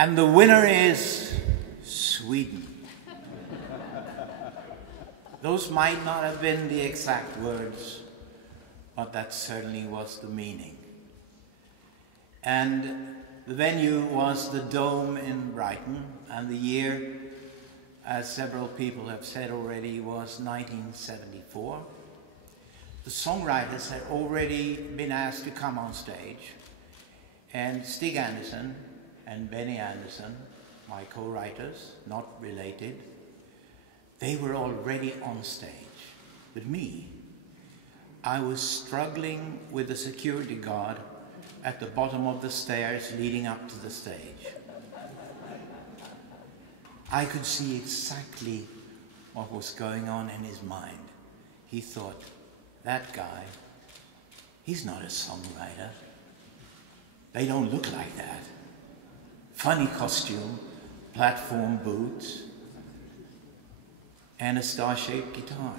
And the winner is Sweden. Those might not have been the exact words, but that certainly was the meaning. And the venue was the Dome in Brighton, and the year, as several people have said already, was 1974. The songwriters had already been asked to come on stage, and Stig Anderson and Benny Anderson, my co-writers, not related, they were already on stage. But me, I was struggling with the security guard at the bottom of the stairs leading up to the stage. I could see exactly what was going on in his mind. He thought, that guy, he's not a songwriter. They don't look like that. Funny costume, platform boots, and a star-shaped guitar.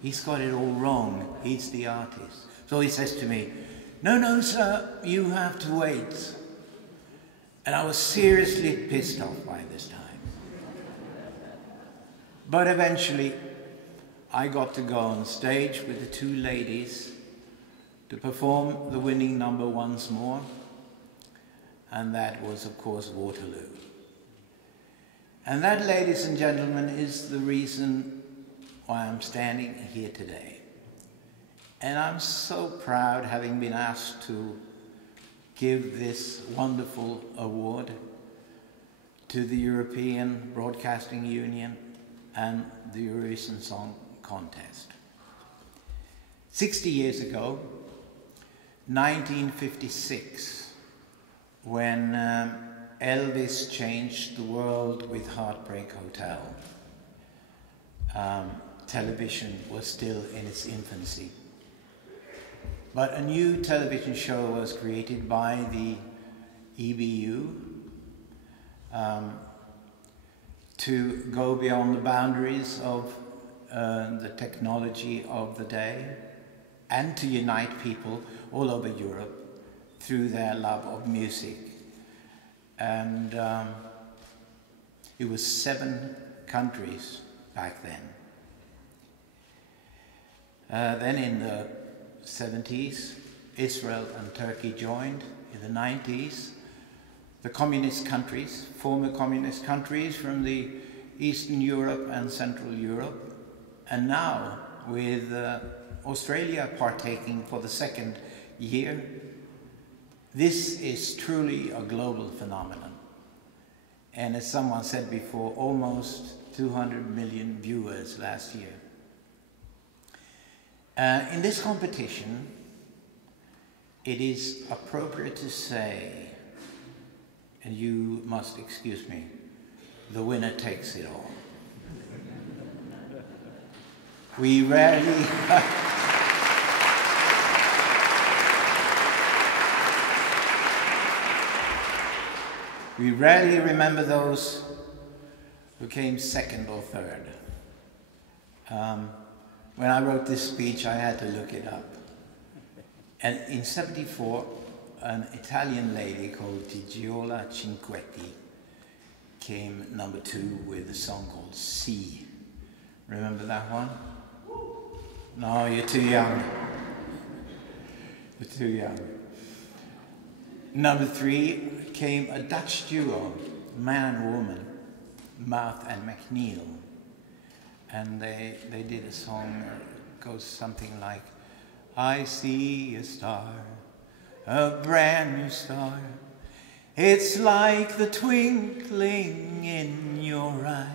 He's got it all wrong. He's the artist. So he says to me, no, sir, you have to wait. And I was seriously pissed off by this time. But eventually, I got to go on stage with the two ladies to perform the winning number once more. And that was, of course, Waterloo. And that, ladies and gentlemen, is the reason why I'm standing here today. And I'm so proud, having been asked to give this wonderful award to the European Broadcasting Union and the Eurovision Song Contest. 60 years ago, 1956, when Elvis changed the world with Heartbreak Hotel, television was still in its infancy. But a new television show was created by the EBU to go beyond the boundaries of the technology of the day and to unite people all over Europe through their love of music. And it was 7 countries back then. Then in the 70s, Israel and Turkey joined. In the 90s, the communist countries, former communist countries from the Eastern Europe and Central Europe, and now with Australia partaking for the 2nd year, this is truly a global phenomenon. And as someone said before, almost 200 million viewers last year. In this competition, it is appropriate to say, and you must excuse me, the winner takes it all. We rarely... we rarely remember those who came 2nd or 3rd. When I wrote this speech, I had to look it up. And in '74, an Italian lady called Gigiola Cinquetti came number 2 with a song called Sea. Remember that one? No, you're too young. You're too young. Number 3 came a Dutch duo, man and woman, Mouth and McNeil. And they did a song that goes something like, I see a star, a brand new star. It's like the twinkling in your eyes.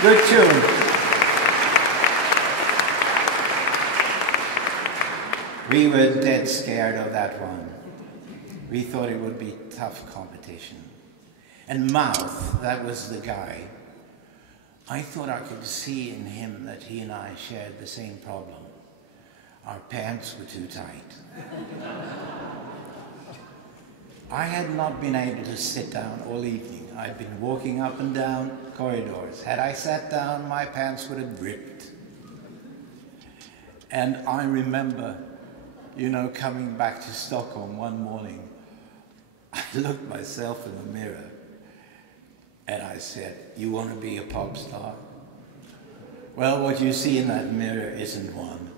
Good tune. We were dead scared of that one. We thought it would be tough competition. And Mouth, that was the guy. I thought I could see in him that he and I shared the same problem. Our pants were too tight. I had not been able to sit down all evening. I'd been walking up and down corridors. Had I sat down, my pants would have ripped. And I remember, you know, coming back to Stockholm one morning, looked myself in the mirror and I said, "You want to be a pop star? Well, what you see in that mirror isn't one."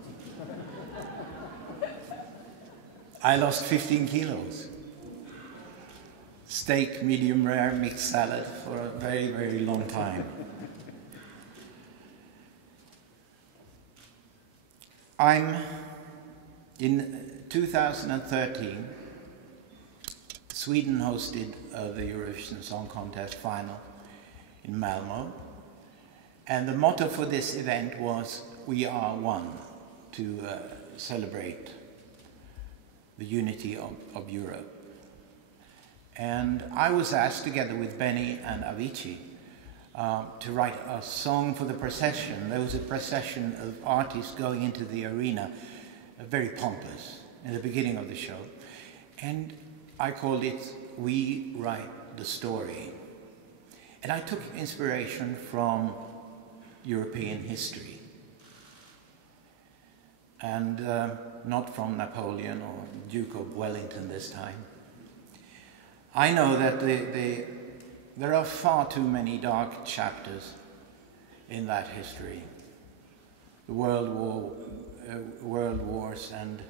I lost 15 kilos. Steak, medium rare, mixed salad for a very, very long time. In 2013, Sweden hosted the Eurovision Song Contest final in Malmö. And the motto for this event was, "We are one," to celebrate the unity of Europe. And I was asked, together with Benny and Avicii, to write a song for the procession. There was a procession of artists going into the arena, very pompous, in the beginning of the show. And I called it "We Write the Story." And I took inspiration from European history. And not from Napoleon or Duke of Wellington this time. I know that there are far too many dark chapters in that history. The World Wars and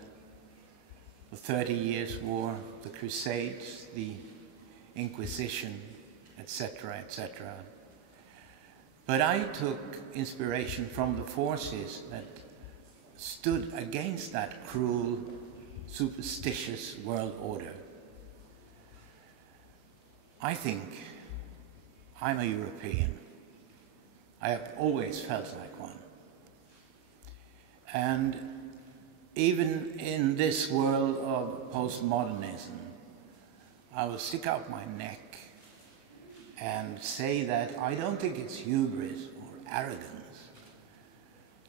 the 30 Years' War, the Crusades, the Inquisition, etc., etc. But I took inspiration from the forces that stood against that cruel, superstitious world order. I think I'm a European. I have always felt like one. And even in this world of postmodernism, I will stick out my neck and say that I don't think it's hubris or arrogance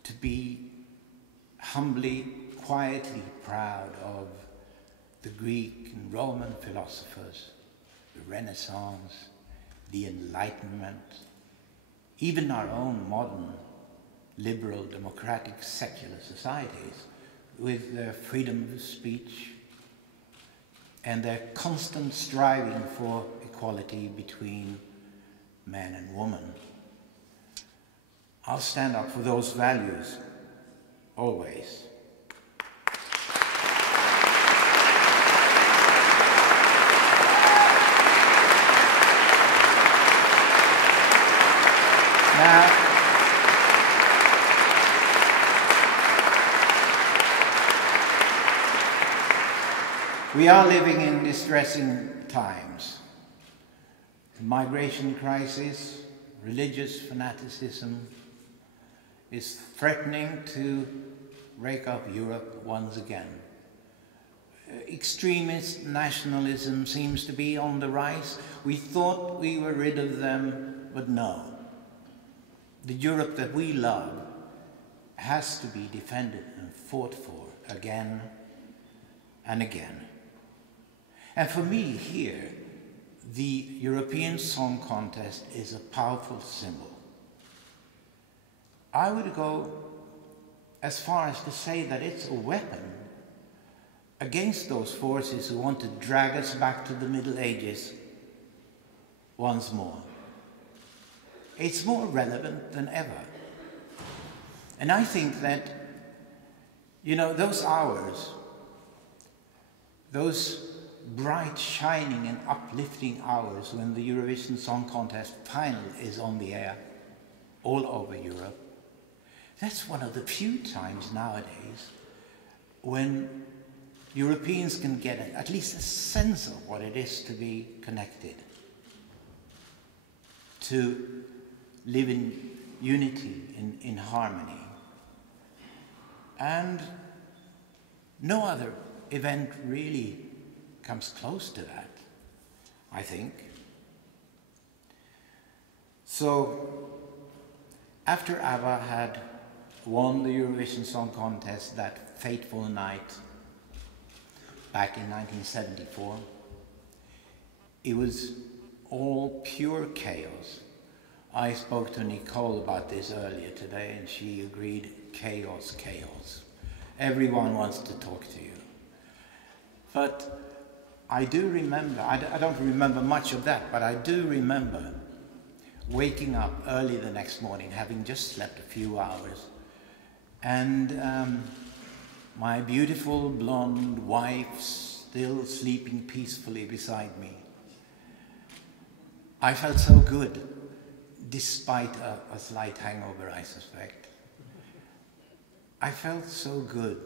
to be humbly, quietly proud of the Greek and Roman philosophers, the Renaissance, the Enlightenment, even our own modern liberal, democratic, secular societies with their freedom of speech and their constant striving for equality between man and woman. I'll stand up for those values, always. Now, we are living in distressing times. The migration crisis, religious fanaticism is threatening to rake up Europe once again. Extremist nationalism seems to be on the rise. We thought we were rid of them, but no. The Europe that we love has to be defended and fought for again and again. And for me here, the Eurovision Song Contest is a powerful symbol. I would go as far as to say that it's a weapon against those forces who want to drag us back to the Middle Ages once more. It's more relevant than ever. And I think that, you know, those hours, those bright, shining and uplifting hours when the Eurovision Song Contest final is on the air all over Europe, that's one of the few times nowadays when Europeans can get at least a sense of what it is to be connected, to live in unity, in harmony. And no other event really comes close to that, I think. So, after ABBA had won the Eurovision Song Contest that fateful night back in 1974, it was all pure chaos. I spoke to Nicole about this earlier today and she agreed, chaos, chaos. Everyone wants to talk to you. But I do remember, I don't remember much of that, but I do remember waking up early the next morning, having just slept a few hours, and my beautiful blonde wife still sleeping peacefully beside me. I felt so good, despite a slight hangover, I suspect. I felt so good.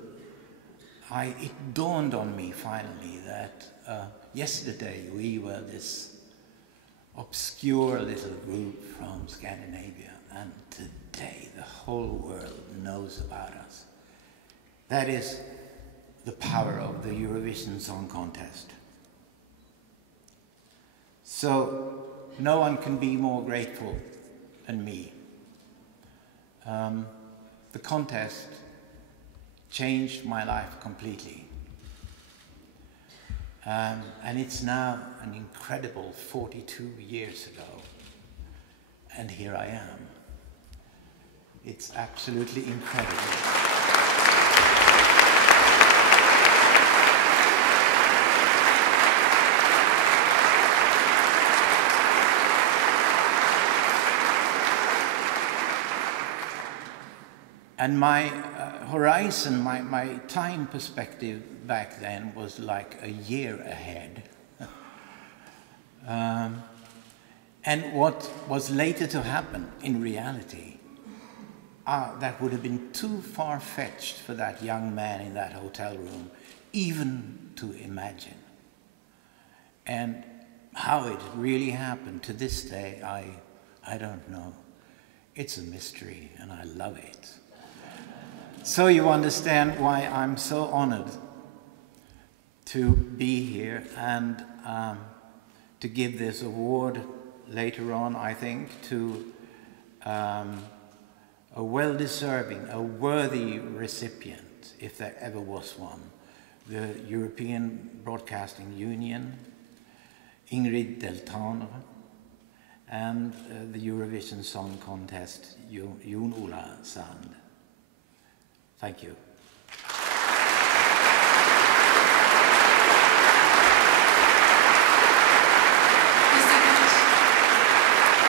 It dawned on me finally that yesterday we were this obscure little group from Scandinavia, and today the whole world knows about us. That is the power of the Eurovision Song Contest. So no one can be more grateful than me. The contest changed my life completely. And it's now an incredible 42 years ago. And here I am. It's absolutely incredible. And my horizon, my time perspective back then was like a year ahead. And what was later to happen in reality, that would have been too far-fetched for that young man in that hotel room even to imagine. And how it really happened to this day, I don't know. It's a mystery, and I love it. So you understand why I'm so honored to be here and to give this award later on, I think, to a well-deserving, a worthy recipient, if there ever was one, the European Broadcasting Union, Ingrid Deltaner, and the Eurovision Song Contest, Björn Ulvaeus. Thank you.